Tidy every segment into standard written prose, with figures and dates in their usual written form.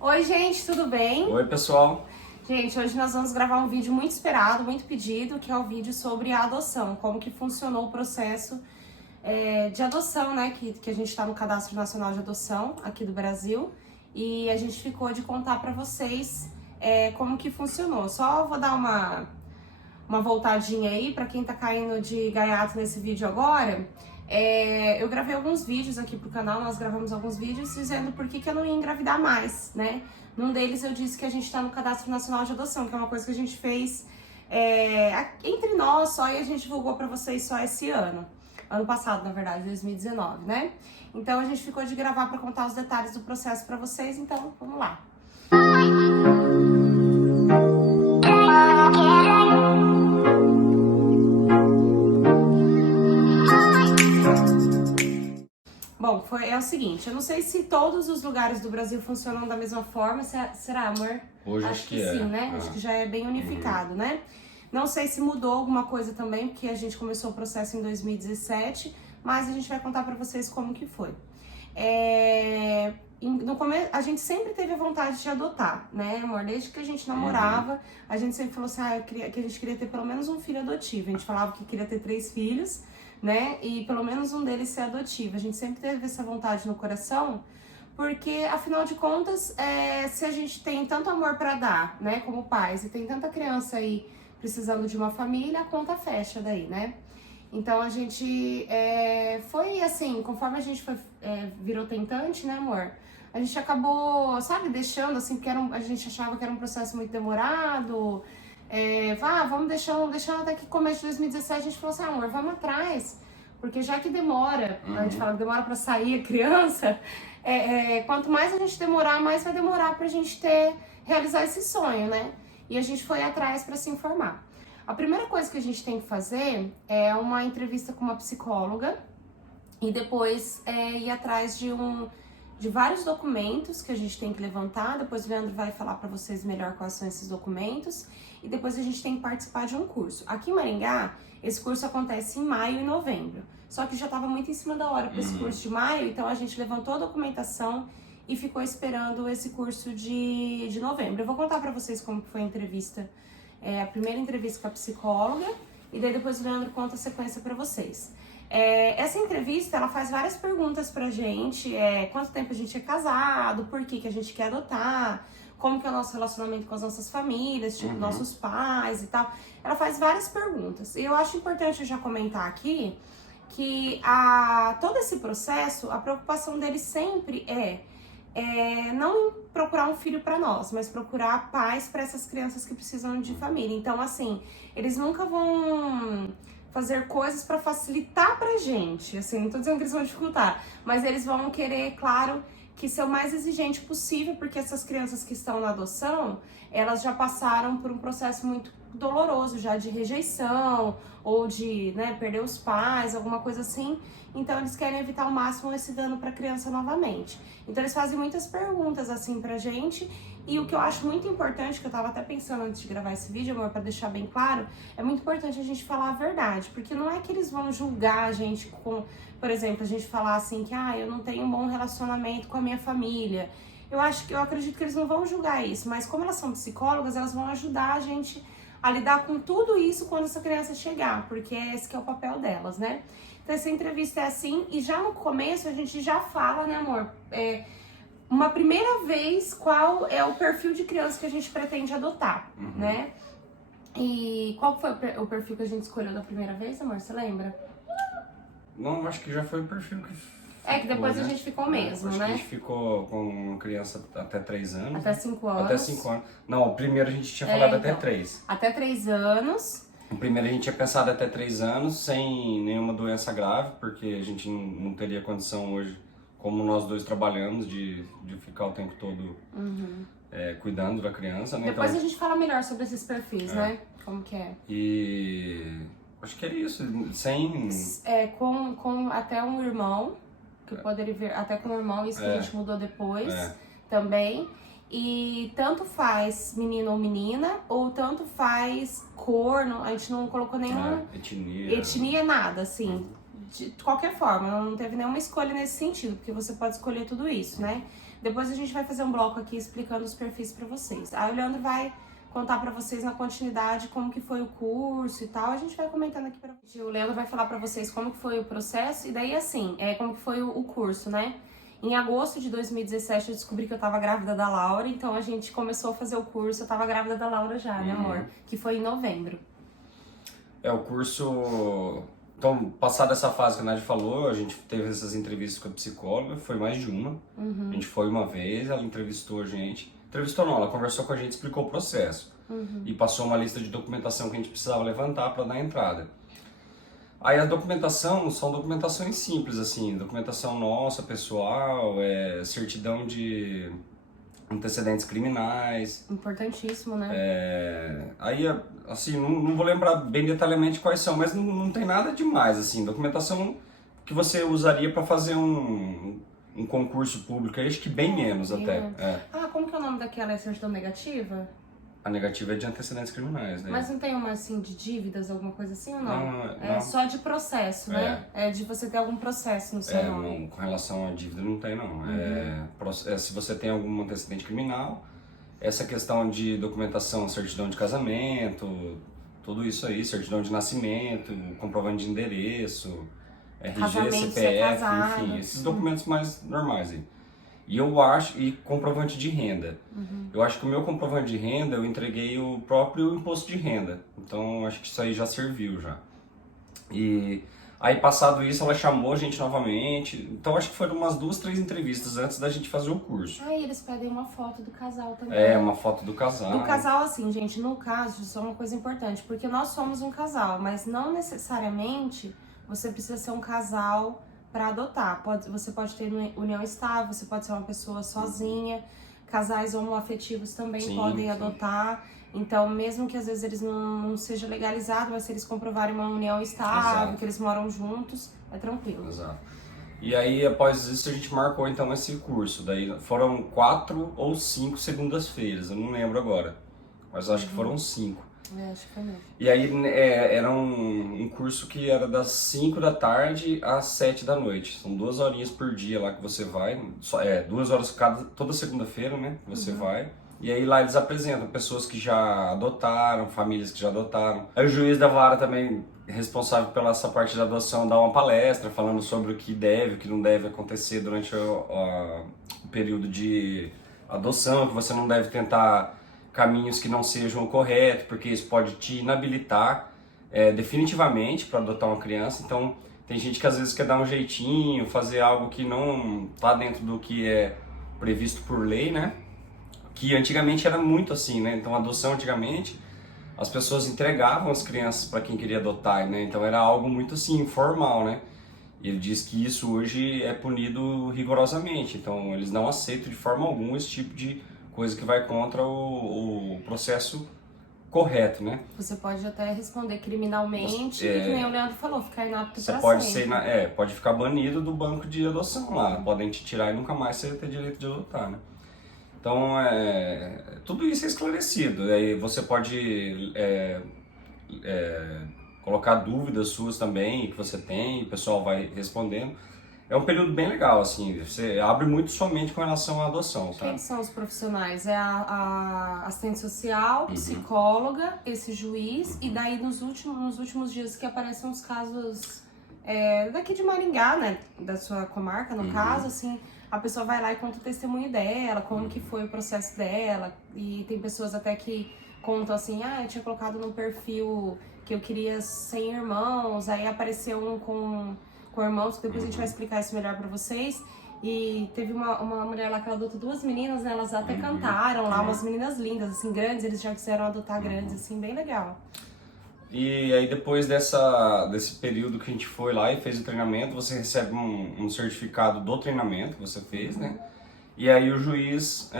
Oi, gente, tudo bem? Oi, pessoal. Gente, hoje nós vamos gravar um vídeo muito esperado, muito pedido, que é o vídeo sobre a adoção, como que funcionou o processo de adoção, né? Que a gente está no Cadastro Nacional de Adoção aqui do Brasil e a gente ficou de contar para vocês como que funcionou. Só vou dar uma voltadinha aí para quem tá caindo de gaiato nesse vídeo agora. Eu gravei alguns vídeos aqui pro canal, nós gravamos alguns vídeos dizendo por que eu não ia engravidar mais, né? Num deles eu disse que a gente tá no Cadastro Nacional de Adoção, que é uma coisa que a gente fez entre nós só, e a gente divulgou pra vocês só esse ano. Ano passado, na verdade, 2019, né? Então a gente ficou de gravar pra contar os detalhes do processo pra vocês, então vamos lá. Bom, é o seguinte, eu não sei se todos os lugares do Brasil funcionam da mesma forma, será, amor? Hoje acho que sim, né? Acho que já é bem unificado, né? Não sei se mudou alguma coisa também, porque a gente começou o processo em 2017, mas a gente vai contar pra vocês como que foi. No começo, a gente sempre teve a vontade de adotar, né, amor? Desde que a gente namorava, a gente sempre falou assim, que a gente queria ter pelo menos um filho adotivo. A gente falava que queria ter 3 filhos, né? E pelo menos um deles ser adotivo. A gente sempre teve essa vontade no coração, porque afinal de contas, se a gente tem tanto amor para dar, né, como pais, e tem tanta criança aí precisando de uma família, a conta fecha daí, né? Então a gente foi assim, conforme a gente virou tentante, né, amor? A gente acabou, sabe, deixando assim, porque a gente achava que era um processo muito demorado. Vamos deixando até que começo de 2017 a gente falou assim, amor, vamos atrás, porque já que demora, a gente fala que demora pra sair a criança, quanto mais a gente demorar, mais vai demorar pra gente realizar esse sonho, né? E a gente foi atrás pra se informar. A primeira coisa que a gente tem que fazer é uma entrevista com uma psicóloga e depois ir atrás de vários documentos que a gente tem que levantar. Depois o Leandro vai falar para vocês melhor quais são esses documentos. E depois a gente tem que participar de um curso. Aqui em Maringá, esse curso acontece em maio e novembro. Só que já estava muito em cima da hora para esse curso de maio, então a gente levantou a documentação e ficou esperando esse curso de novembro. Eu vou contar para vocês como foi a entrevista, a primeira entrevista com a psicóloga, e daí depois o Leandro conta a sequência para vocês. Essa entrevista, ela faz várias perguntas pra gente, quanto tempo a gente é casado, por que a gente quer adotar, como que é o nosso relacionamento com as nossas famílias, tipo, nossos pais e tal. Ela faz várias perguntas. E eu acho importante eu já comentar aqui que todo esse processo, a preocupação dele sempre não procurar um filho para nós, mas procurar pais para essas crianças que precisam de família. Então, assim, eles nunca vão fazer coisas para facilitar pra gente, assim, não tô dizendo que eles vão dificultar, mas eles vão querer, claro, que ser o mais exigente possível, porque essas crianças que estão na adoção, elas já passaram por um processo muito doloroso, já de rejeição, ou de, né, perder os pais, alguma coisa assim, então eles querem evitar ao máximo esse dano pra criança novamente. Então eles fazem muitas perguntas, assim, pra gente, e o que eu acho muito importante, que eu tava até pensando antes de gravar esse vídeo, amor, pra deixar bem claro, é muito importante a gente falar a verdade, porque não é que eles vão julgar a gente com, por exemplo, a gente falar assim que, eu não tenho um bom relacionamento com a minha família. Eu acredito que eles não vão julgar isso, mas como elas são psicólogas, elas vão ajudar a gente a lidar com tudo isso quando essa criança chegar, porque esse que é o papel delas, né? Então essa entrevista é assim, e já no começo a gente já fala, né, amor? Uma primeira vez qual é o perfil de criança que a gente pretende adotar, né? E qual foi o perfil que a gente escolheu da primeira vez, amor? Você lembra? Não, acho que já foi o perfil que que depois a gente ficou mesmo, acho né? Que a gente ficou com uma criança até 3 anos. Até 5 anos. Até 5 anos. Não, o primeiro a gente tinha falado até então, 3. Até 3 anos. O primeiro a gente tinha pensado até 3 anos, sem nenhuma doença grave, porque a gente não teria condição hoje, como nós dois trabalhamos, de ficar o tempo todo cuidando da criança, né? Depois então, a gente fala melhor sobre esses perfis, né? Como que é. E acho que era isso, sem... Com até um irmão, que poderia vir até com o irmão, isso que a gente mudou depois também. E tanto faz menino ou menina, ou tanto faz cor, a gente não colocou nenhuma etnia, nada, assim. De qualquer forma, não teve nenhuma escolha nesse sentido, porque você pode escolher tudo isso, né? Depois a gente vai fazer um bloco aqui explicando os perfis pra vocês. Aí o Leandro vai contar pra vocês na continuidade como que foi o curso e tal. A gente vai comentando aqui pra vocês. O Leandro vai falar pra vocês como que foi o processo e daí assim, como que foi o curso, né? Em agosto de 2017 eu descobri que eu tava grávida da Laura, então a gente começou a fazer o curso, eu tava grávida da Laura já, né amor? Que foi em novembro. O curso... Então, passada essa fase que a Nádia falou, a gente teve essas entrevistas com a psicóloga, foi mais de uma. A gente foi uma vez, ela entrevistou a gente. Entrevistou não, ela conversou com a gente, explicou o processo. E passou uma lista de documentação que a gente precisava levantar para dar entrada. Aí a documentação são documentações simples, assim, documentação nossa, pessoal, certidão de antecedentes criminais. Importantíssimo, né? Aí, assim, não vou lembrar bem detalhadamente quais são, mas não tem nada demais, assim, documentação que você usaria para fazer um concurso público, acho que bem menos até. Ah, como que é o nome daquela? É certidão negativa? A negativa é de antecedentes criminais, né? Mas não tem uma, assim, de dívidas, alguma coisa assim ou não? Não. Só de processo, né? É de você ter algum processo no seu nome. Não, com relação à dívida não tem, não. Se você tem algum antecedente criminal, essa questão de documentação, certidão de casamento, tudo isso aí, certidão de nascimento, comprovante de endereço, RG, Casamento, CPF, enfim, esses documentos mais normais aí. E eu acho, e comprovante de renda. Eu acho que o meu comprovante de renda, eu entreguei o próprio imposto de renda. Então, acho que isso aí já serviu já. E aí, passado isso, ela chamou a gente novamente. Então, acho que foram umas 2, 3 entrevistas antes da gente fazer o curso. Ah, e eles pedem uma foto do casal também. Uma foto do casal. Do casal, assim, gente, no caso, isso é uma coisa importante. Porque nós somos um casal, mas não necessariamente você precisa ser um casal para adotar. Você pode ter união estável, você pode ser uma pessoa sozinha, casais homoafetivos também podem adotar. Então, mesmo que às vezes eles não seja legalizado, mas se eles comprovarem uma união estável, que eles moram juntos, é tranquilo. Exato. E aí, após isso, a gente marcou então esse curso. Daí foram 4 ou 5 segundas-feiras, eu não lembro agora, mas acho que foram 5. Acho que foi mesmo. E aí era um curso que era das 5 da tarde às 7 da noite. São 2 horinhas por dia lá que você vai. 2 horas toda segunda-feira, né? Que você vai. E aí lá eles apresentam pessoas que já adotaram, famílias que já adotaram. Aí o juiz da vara também, responsável pela essa parte da adoção, dá uma palestra falando sobre o que deve, o que não deve acontecer durante o período de adoção, que você não deve tentar caminhos que não sejam corretos, porque isso pode te inabilitar definitivamente para adotar uma criança. Então, tem gente que às vezes quer dar um jeitinho, fazer algo que não está dentro do que é previsto por lei, né? Que antigamente era muito assim, né? Então, a adoção antigamente, as pessoas entregavam as crianças para quem queria adotar, né? Então, era algo muito assim, informal, né? E ele diz que isso hoje é punido rigorosamente. Então, eles não aceitam de forma alguma esse tipo de coisa que vai contra o processo correto, né? Você pode até responder criminalmente, e que nem o Leandro falou, ficar inapto pra pode sempre. pode ficar banido do banco de adoção lá, podem te tirar e nunca mais você ter direito de adotar, né? Então, tudo isso é esclarecido, aí você pode colocar dúvidas suas também, que você tem, o pessoal vai respondendo. É um período bem legal, assim, você abre muito sua mente com relação à adoção, sabe? Quem são os profissionais? É a assistente social, psicóloga, esse juiz, e daí nos últimos dias que aparecem os casos daqui de Maringá, né, da sua comarca, no caso, assim, a pessoa vai lá e conta o testemunho dela, como que foi o processo dela, e tem pessoas até que contam assim, eu tinha colocado no perfil que eu queria 100 irmãos, aí apareceu um com irmãos, que depois a gente vai explicar isso melhor pra vocês. E teve uma mulher lá que ela adotou 2 meninas, né? Elas até cantaram lá, umas meninas lindas, assim, grandes, eles já quiseram adotar grandes, assim, bem legal. E aí depois desse período que a gente foi lá e fez o treinamento, você recebe um certificado do treinamento que você fez, né? E aí o juiz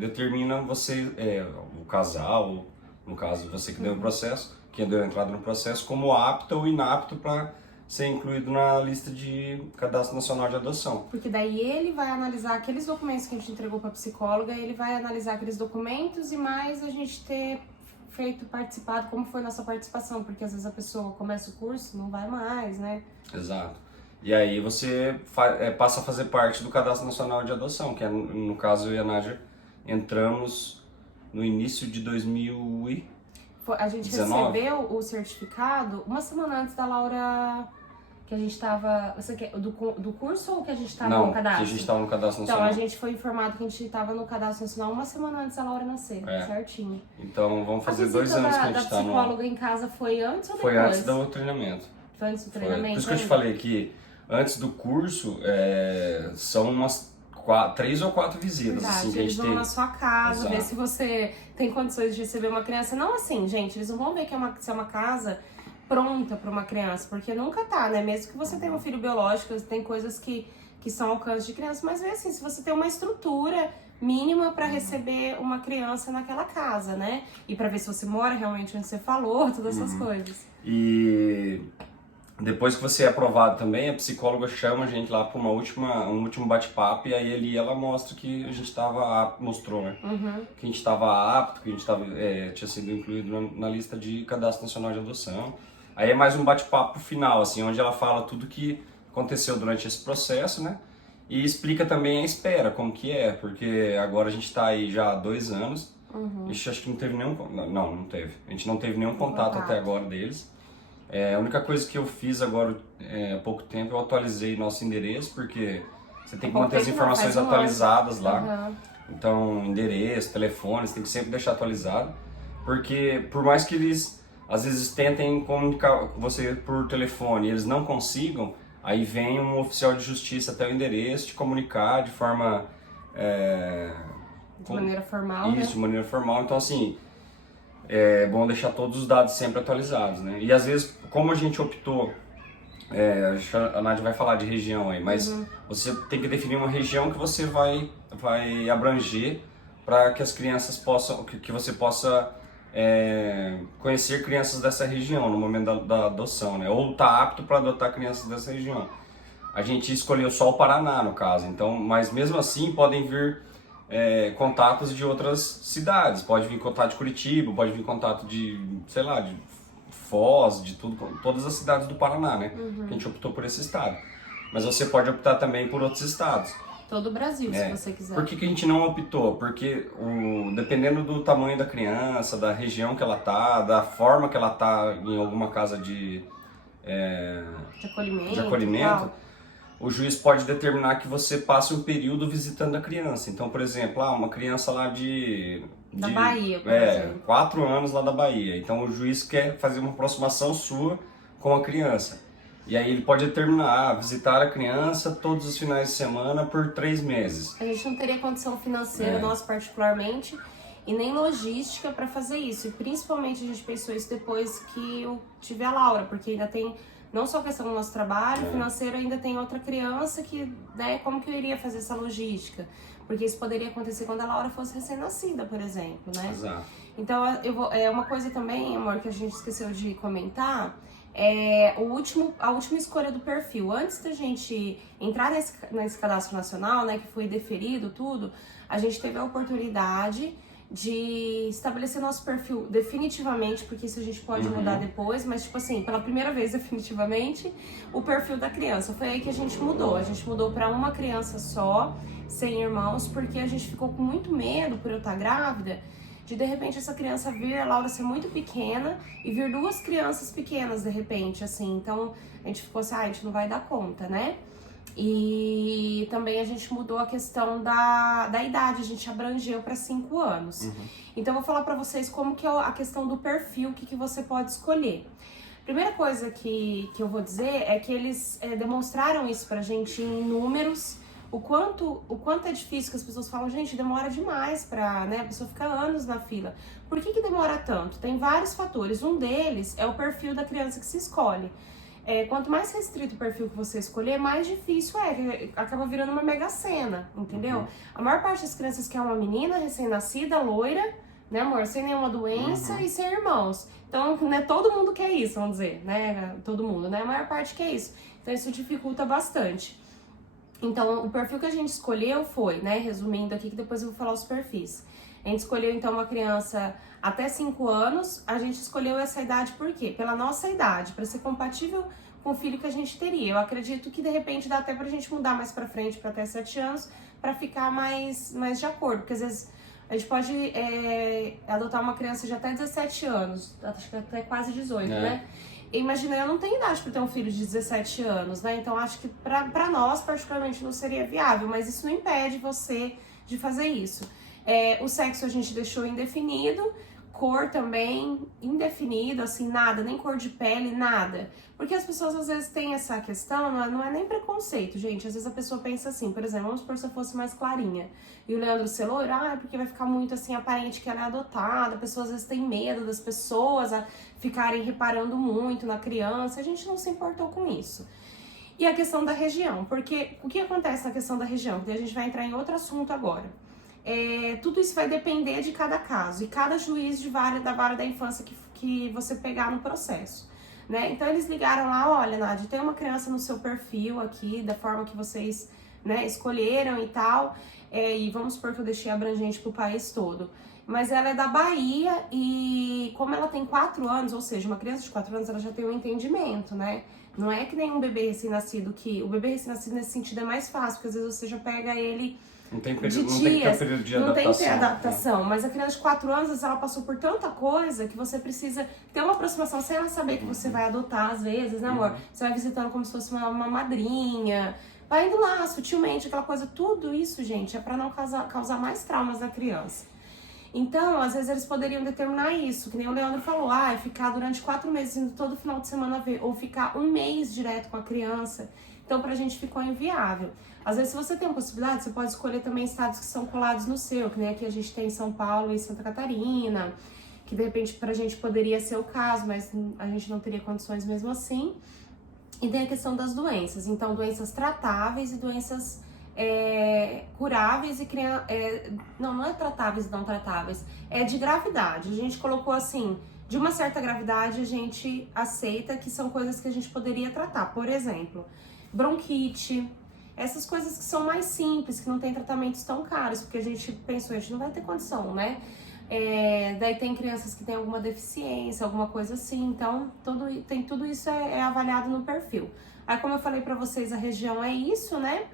determina você, o casal, no caso você que deu o processo, que deu a entrada no processo, como apto ou inapto para ser incluído na lista de Cadastro Nacional de Adoção. Porque daí ele vai analisar aqueles documentos que a gente entregou para a psicóloga, ele vai analisar aqueles documentos e mais a gente ter participado, como foi a nossa participação, porque às vezes a pessoa começa o curso, não vai mais, né? Exato. E aí você passa a fazer parte do Cadastro Nacional de Adoção, que é, no caso, eu e a Nádia entramos no início de 2019. A gente recebeu o certificado uma semana antes da Laura, que a gente estava... Você quer do curso ou que a gente estava no cadastro? Não, que a gente estava no Cadastro Nacional. Então, a gente foi informado que a gente estava no Cadastro Nacional uma semana antes da Laura nascer, certinho. Então, vamos fazer 2 anos que a gente está no... A psicóloga em casa foi antes ou depois? Foi antes do treinamento. Foi antes do treinamento? Por isso que eu te falei que antes do curso, são umas 3 ou 4 visitas. Verdade, assim, que eles a gente vão na sua casa, Exato. ver se você tem condições de receber uma criança. Não assim, gente, eles não vão ver que se é uma casa pronta para uma criança, porque nunca tá, né? Mesmo que você tenha um filho biológico, tem coisas que são alcance de criança, mas vê assim, se você tem uma estrutura mínima para receber uma criança naquela casa, né? E para ver se você mora realmente onde você falou, todas essas coisas. E depois que você é aprovado também, a psicóloga chama a gente lá para um último bate-papo, e aí ela mostra que a gente estava apto, mostrou, né? Que a gente estava apto, que a gente tinha sido incluído na lista de Cadastro Nacional de Adoção. Aí é mais um bate-papo final, assim, onde ela fala tudo que aconteceu durante esse processo, né? E explica também a espera, como que é, porque agora a gente está aí já há 2 anos, a gente acho que não teve nenhum... Não teve. A gente não teve nenhum contato até agora deles. A única coisa que eu fiz agora há pouco tempo, eu atualizei nosso endereço, porque você tem que manter as informações atualizadas lá. Então, endereço, telefones, tem que sempre deixar atualizado. Porque por mais que eles, às vezes, tentem comunicar com você por telefone e eles não consigam, aí vem um oficial de justiça até o endereço te comunicar de forma... de maneira formal, Isso, né? de maneira formal. Então, assim... É bom deixar todos os dados sempre atualizados, né? E às vezes, como a gente optou, a Nádia vai falar de região aí, mas você tem que definir uma região que você vai abranger para que as crianças possam, que você possa conhecer crianças dessa região no momento da adoção, né? Ou tá apto para adotar crianças dessa região. A gente escolheu só o Paraná, no caso, então, mas mesmo assim podem vir contatos de outras cidades, pode vir contato de Curitiba, pode vir contato de, sei lá, de Foz, de todas as cidades do Paraná, né? Que a gente optou por esse estado. Mas você pode optar também por outros estados. Todo o Brasil, se você quiser. Por que a gente não optou? Porque dependendo do tamanho da criança, da região que ela tá, da forma que ela tá em alguma casa de acolhimento, o juiz pode determinar que você passe um período visitando a criança. Então, por exemplo, uma criança lá da Bahia, por exemplo. 4 anos lá da Bahia. Então, o juiz quer fazer uma aproximação sua com a criança. E aí ele pode determinar, visitar a criança todos os finais de semana por 3 meses. A gente não teria condição financeira, nós particularmente, e nem logística para fazer isso. E principalmente a gente pensou isso depois que eu tive a Laura, porque ainda tem... Não só a questão do nosso trabalho financeiro, ainda tem outra criança que, né, como que eu iria fazer essa logística? Porque isso poderia acontecer quando a Laura fosse recém-nascida, por exemplo, né? Exato. Então, uma coisa também, amor, que a gente esqueceu de comentar, a última escolha do perfil. Antes da gente entrar nesse cadastro nacional, né, que foi deferido tudo, a gente teve a oportunidade de estabelecer nosso perfil definitivamente, porque isso a gente pode mudar depois, mas tipo assim, pela primeira vez definitivamente, o perfil da criança. Foi aí que a gente mudou. A gente mudou para uma criança só, sem irmãos, porque a gente ficou com muito medo, por eu estar grávida, de repente essa criança vir, a Laura ser muito pequena e vir 2 crianças pequenas de repente, assim. Então a gente ficou assim, a gente não vai dar conta, né? E também a gente mudou a questão da idade, a gente abrangeu para 5 anos. Então eu vou falar para vocês como que é a questão do perfil, o que você pode escolher. Primeira coisa que eu vou dizer é que eles demonstraram isso pra gente em números, o quanto é difícil, que as pessoas falam, gente, demora demais pra, né, a pessoa ficar anos na fila. Por que demora tanto? Tem vários fatores, um deles é o perfil da criança que se escolhe. Quanto mais restrito o perfil que você escolher, mais difícil que acaba virando uma mega sena, entendeu? A maior parte das crianças quer uma menina recém-nascida, loira, né, amor, sem nenhuma doença e sem irmãos. Então, né, todo mundo quer isso, vamos dizer, né, todo mundo, né, a maior parte quer isso. Então, isso dificulta bastante. Então, o perfil que a gente escolheu foi, né, resumindo aqui, que depois eu vou falar os perfis. A gente escolheu, então, uma criança até 5 anos. A gente escolheu essa idade por quê? Pela nossa idade, para ser compatível com o filho que a gente teria. Eu acredito que de repente dá até pra gente mudar mais pra frente, pra até 7 anos, pra ficar mais de acordo, porque às vezes a gente pode adotar uma criança de até 17 anos, acho que até quase 18, né? Imagina, eu não tenho idade para ter um filho de 17 anos, né? Então acho que pra nós, particularmente, não seria viável, mas isso não impede você de fazer isso. O sexo a gente deixou indefinido, cor também indefinido, assim, nada, nem cor de pele, nada. Porque as pessoas às vezes têm essa questão, não é nem preconceito, gente. Às vezes a pessoa pensa assim, por exemplo, vamos supor se eu fosse mais clarinha. E o Leandro ser loiro, porque vai ficar muito assim aparente que ela é adotada. A pessoa às vezes tem medo das pessoas a ficarem reparando muito na criança. A gente não se importou com isso. E a questão da região, porque o que acontece na questão da região? Porque a gente vai entrar em outro assunto agora. Tudo isso vai depender de cada caso e cada juiz da vara da infância que você pegar no processo, né? Então eles ligaram lá, olha, Nádia, tem uma criança no seu perfil aqui, da forma que vocês, né, escolheram e tal, e vamos supor que eu deixei abrangente pro país todo, mas ela é da Bahia e como ela tem 4 anos, ou seja, uma criança de 4 anos, ela já tem um entendimento, né? Não é que nem um bebê recém-nascido, que o bebê recém-nascido nesse sentido é mais fácil, porque às vezes você já pega ele não tem período, não tem que ter período de adaptação. Não tem que ter adaptação, mas a criança de 4 anos, ela passou por tanta coisa que você precisa ter uma aproximação sem ela saber que você vai adotar, às vezes, né, amor? Você vai visitando como se fosse uma madrinha, vai indo lá sutilmente, aquela coisa, tudo isso, gente, é pra não causar mais traumas na criança. Então, às vezes eles poderiam determinar isso, que nem o Leandro falou, ficar durante 4 meses indo todo final de semana ver, ou ficar 1 mês direto com a criança. Então, pra gente ficou inviável. Às vezes, se você tem a possibilidade, você pode escolher também estados que são colados no seu, que nem aqui a gente tem São Paulo e Santa Catarina, que de repente pra gente poderia ser o caso, mas a gente não teria condições mesmo assim. E tem a questão das doenças, então doenças tratáveis e doenças curáveis e não é tratáveis e não tratáveis, é de gravidade. A gente colocou assim, de uma certa gravidade a gente aceita que são coisas que a gente poderia tratar, por exemplo, bronquite, essas coisas que são mais simples, que não tem tratamentos tão caros, porque a gente pensou, a gente não vai ter condição, né? Daí tem crianças que têm alguma deficiência, alguma coisa assim, então tudo isso é avaliado no perfil. Aí, como eu falei pra vocês, a região é isso, né?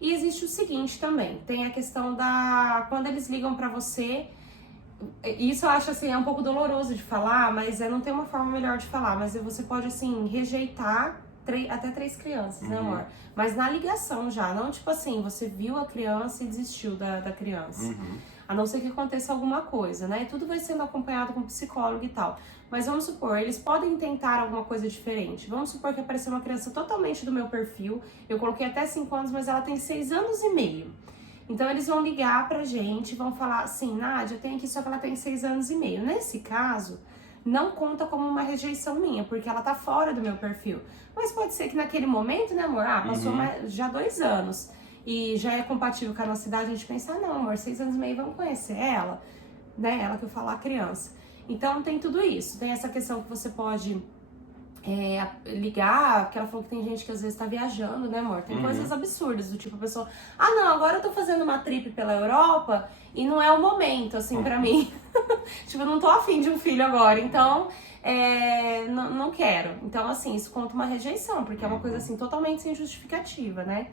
E existe o seguinte também, tem a questão quando eles ligam pra você, isso eu acho assim, é um pouco doloroso de falar, mas não tem uma forma melhor de falar, mas você pode assim, rejeitar até 3 crianças, né, amor? Mas na ligação já, não tipo assim, você viu a criança e desistiu da criança. A não ser que aconteça alguma coisa, né? Tudo vai sendo acompanhado com psicólogo e tal. Mas vamos supor, eles podem tentar alguma coisa diferente. Vamos supor que apareceu uma criança totalmente do meu perfil. Eu coloquei até 5 anos, mas ela tem 6 anos e meio. Então eles vão ligar pra gente, vão falar assim, Nádia, eu tenho aqui, só que ela tem 6 anos e meio. Nesse caso, não conta como uma rejeição minha, porque ela tá fora do meu perfil. Mas pode ser que naquele momento, né, amor? Passou já 2 anos e já é compatível com a nossa idade, a gente pensa, não, amor, 6 anos e meio, vamos conhecer ela, né? Ela que eu falo, a criança. Então tem tudo isso. Tem essa questão que você pode ligar, porque ela falou que tem gente que às vezes tá viajando, né, amor? Tem coisas absurdas, do tipo a pessoa, não, agora eu tô fazendo uma trip pela Europa e não é o momento, assim, pra mim. Tipo, eu não tô afim de um filho agora, então não quero. Então, assim, isso conta uma rejeição, porque é uma coisa, assim, totalmente sem justificativa, né?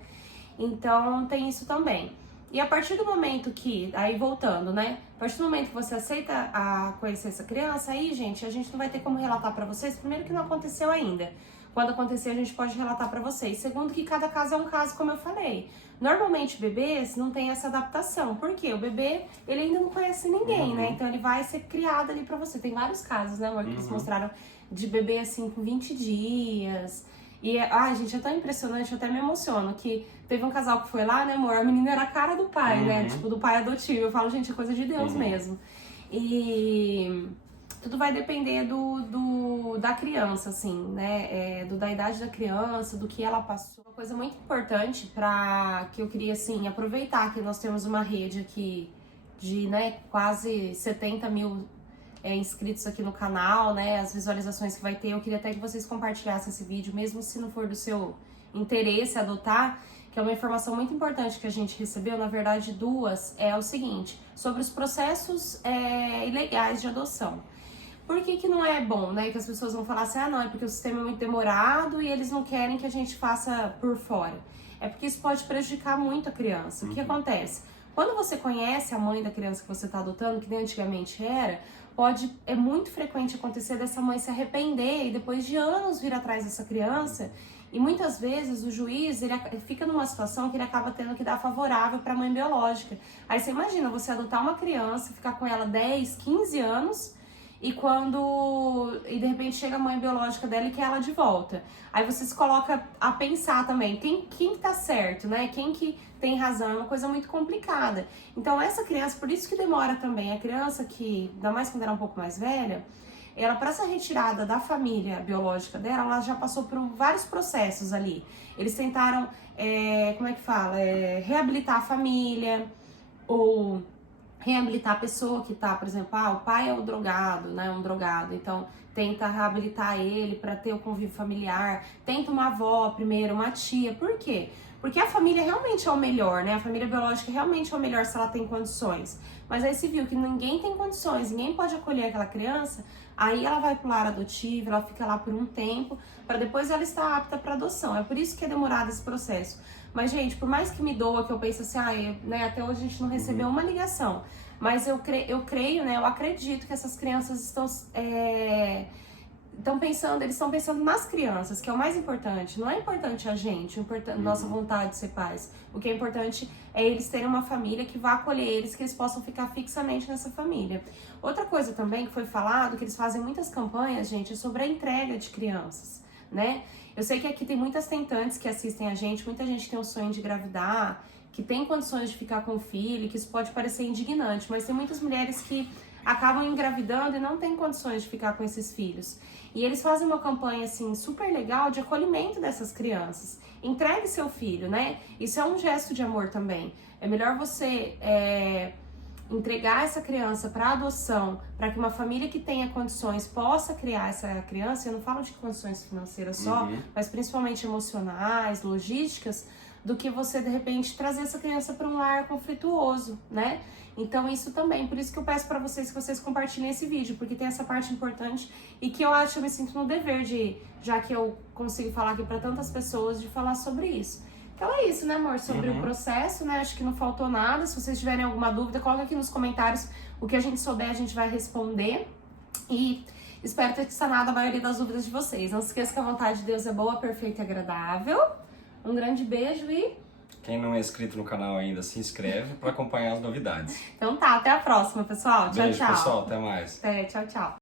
Então, tem isso também. E a partir do momento que, aí voltando, né? A partir do momento que você aceita conhecer essa criança, aí, gente, a gente não vai ter como relatar pra vocês. Primeiro que não aconteceu ainda. Quando acontecer, a gente pode relatar pra vocês. Segundo que cada caso é um caso, como eu falei. Normalmente, bebês não tem essa adaptação. Por quê? O bebê, ele ainda não conhece ninguém, né? Então, ele vai ser criado ali pra você. Tem vários casos, né, amor, que eles mostraram de bebê, assim, com 20 dias... E, gente, é tão impressionante, eu até me emociono, que teve um casal que foi lá, né, amor? A menina era a cara do pai, né? Tipo, do pai adotivo. Eu falo, gente, é coisa de Deus mesmo. E tudo vai depender da criança, assim, né? Da idade da criança, do que ela passou. Uma coisa muito importante que eu queria, assim, aproveitar que nós temos uma rede aqui de, né, quase 70 mil inscritos aqui no canal, né, as visualizações que vai ter, eu queria até que vocês compartilhassem esse vídeo, mesmo se não for do seu interesse adotar, que é uma informação muito importante que a gente recebeu, na verdade 2, é o seguinte, sobre os processos ilegais de adoção. Por que não é bom, né? Que as pessoas vão falar assim, ah, não, é porque o sistema é muito demorado e eles não querem que a gente faça por fora. É porque isso pode prejudicar muito a criança. O que acontece? Quando você conhece a mãe da criança que você está adotando, que nem antigamente era, é muito frequente acontecer dessa mãe se arrepender e depois de anos vir atrás dessa criança. E muitas vezes o juiz ele fica numa situação que ele acaba tendo que dar favorável para a mãe biológica. Aí você imagina você adotar uma criança, ficar com ela 10, 15 anos e de repente chega a mãe biológica dela e quer ela de volta. Aí você se coloca a pensar também, quem tá certo, né? Quem que tem razão, é uma coisa muito complicada. Então essa criança, por isso que demora também, a criança que, ainda mais quando era um pouco mais velha, ela, para essa retirada da família biológica dela, ela já passou por vários processos ali. Eles tentaram, reabilitar a família, ou reabilitar a pessoa que tá, por exemplo, o pai é o drogado, né, um drogado, então tenta reabilitar ele para ter o convívio familiar, tenta uma avó primeiro, uma tia, por quê? Porque a família realmente é o melhor, né, a família biológica realmente é o melhor se ela tem condições, mas aí se viu que ninguém tem condições, ninguém pode acolher aquela criança, aí ela vai pro lar adotivo, ela fica lá por um tempo, para depois ela estar apta para adoção, é por isso que é demorado esse processo. Mas, gente, por mais que me doa, que eu pense assim, até hoje a gente não recebeu uma ligação, mas eu creio, né, eu acredito que essas crianças eles estão pensando nas crianças, que é o mais importante. Não é importante a gente, nossa vontade de ser pais. O que é importante é eles terem uma família que vá acolher eles, que eles possam ficar fixamente nessa família. Outra coisa também que foi falado, que eles fazem muitas campanhas, gente, é sobre a entrega de crianças, né? Eu sei que aqui tem muitas tentantes que assistem a gente, muita gente que tem o sonho de engravidar, que tem condições de ficar com o filho, que isso pode parecer indignante, mas tem muitas mulheres que acabam engravidando e não têm condições de ficar com esses filhos. E eles fazem uma campanha, assim, super legal de acolhimento dessas crianças. Entregue seu filho, né? Isso é um gesto de amor também. É melhor você entregar essa criança para adoção, para que uma família que tenha condições possa criar essa criança, eu não falo de condições financeiras só, mas principalmente emocionais, logísticas, do que você, de repente, trazer essa criança para um lar conflituoso, né? Então isso também, por isso que eu peço para vocês que vocês compartilhem esse vídeo, porque tem essa parte importante e que eu me sinto no dever de, já que eu consigo falar aqui para tantas pessoas, de falar sobre isso. Então é isso, né, amor? Sobre o processo, né? Acho que não faltou nada. Se vocês tiverem alguma dúvida, coloca aqui nos comentários. O que a gente souber, a gente vai responder. E espero ter sanado a maioria das dúvidas de vocês. Não se esqueça que a vontade de Deus é boa, perfeita e agradável. Um grande beijo e... Quem não é inscrito no canal ainda, se inscreve para acompanhar as novidades. Então tá, até a próxima, pessoal. Tchau, Beijo, tchau. pessoal. Até mais. Tchau, tchau.